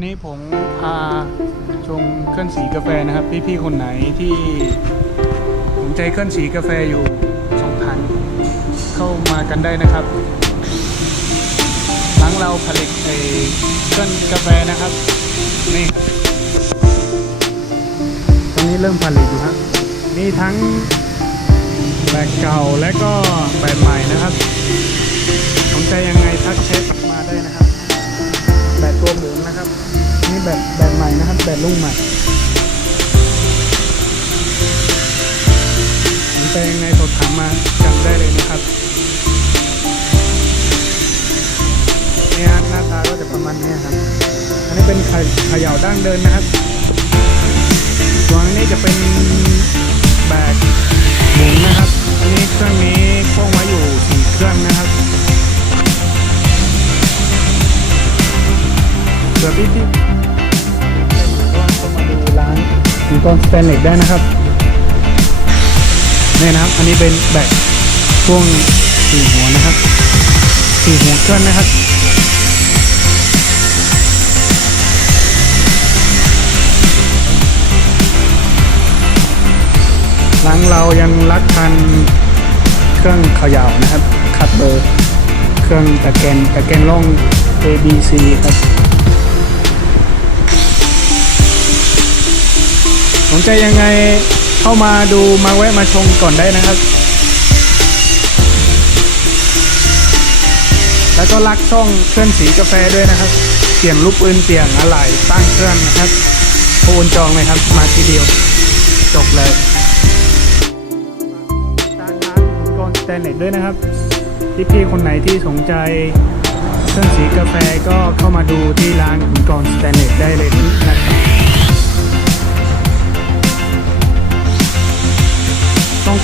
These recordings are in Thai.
วันนี้ผมพาชงเครื่องสีกาแฟนะครับ พี่ๆคนไหนที่สนใจเครื่องสีกาแฟอยู่สองพันเข้ามากันได้นะครับร้านเราผลิตเครื่องกาแฟนะครับนี่ตอนนี้เริ่มผลิตอยู่ครับมีทั้งแบบเก่าและก็แบบใหม่นะครับสนใจยังไงทักแชทมาได้นะค นะครับ นี่แบบแบบใหม่นะครับแบบรุ่งใหม่สนใจยังไงสอบถามมาจำได้เลยนะครับเนี่ยหน้าตาก็จะประมาณนี้ครับ อันนี้เป็นไข่เขย่าดั้งเดินนะครับส่วนนนี้จะเป็นแบบ เผื่อพี่ที่ก็มาดูร้านมีกล้องสแตนเลสได้นะครับนี่นะครับ อันนี้เป็นแบตพ่วงสี่หัวนะครับสี่หัวเครื่องนะครับหลังเรายังรักทันเครื่องเขย่านะครับ คัดเบอร์ เครื่องตะแกรงตะแกรงล่อง ABC ครับ สนใจยังไงเข้ามาดูมาแวะมาชมก่อนได้นะครับ แล้วก็รักช่องเครื่องสีกาแฟด้วยนะครับ เปลี่ยนรูปปืนเปลี่ยนอะไหล่ตั้งเครื่องนะครับโอนจองเลยครับ มาทีเดียว จบเลยตามร้านอุปกรณ์สแตนเลสด้วยนะครับพี่ๆคนไหนที่สนใจเครื่องสีกาแฟก็เข้ามาดูที่ร้านอุปกรสแตนเลสได้เลยนะ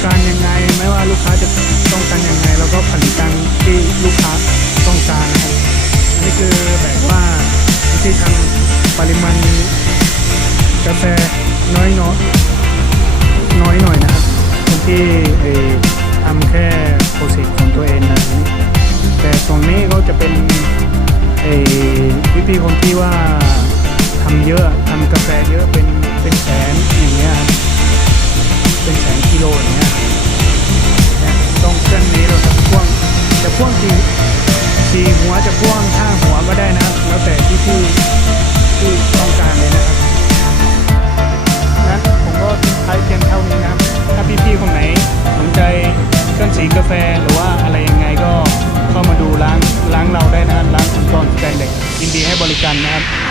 ต้องการยังไง ไม่ว่าลูกค้าจะต้องการยังไงเราก็ผลิตตามที่ลูกค้าต้องการนะครับอันนี่คือแบบว่าที่ทำปริมาณกาแฟน้อยน้อยน้อยหน่อยนะครับคนที่เออทำแค่โปรเซสของตัวเองนะแต่ตรงนี้เขาจะเป็นเอ่อวิธีคนที่ว่าทำเยอะทำกีหัวจะกว้างข้างหัวก็ได้นะแล้วแต่ที่ผู้ผู้ต้องการเลยนะครับนะผมก็ใช้เพียงเท่านี้นะถ้าพี่ๆคนไหนสนใจเครื่องสีกาแฟหรือว่าอะไรยังไงก็เข้ามาดูร้านร้านเราได้นะครับร้านคุณกรสแตนเด็กยินดีให้บริการนะครับ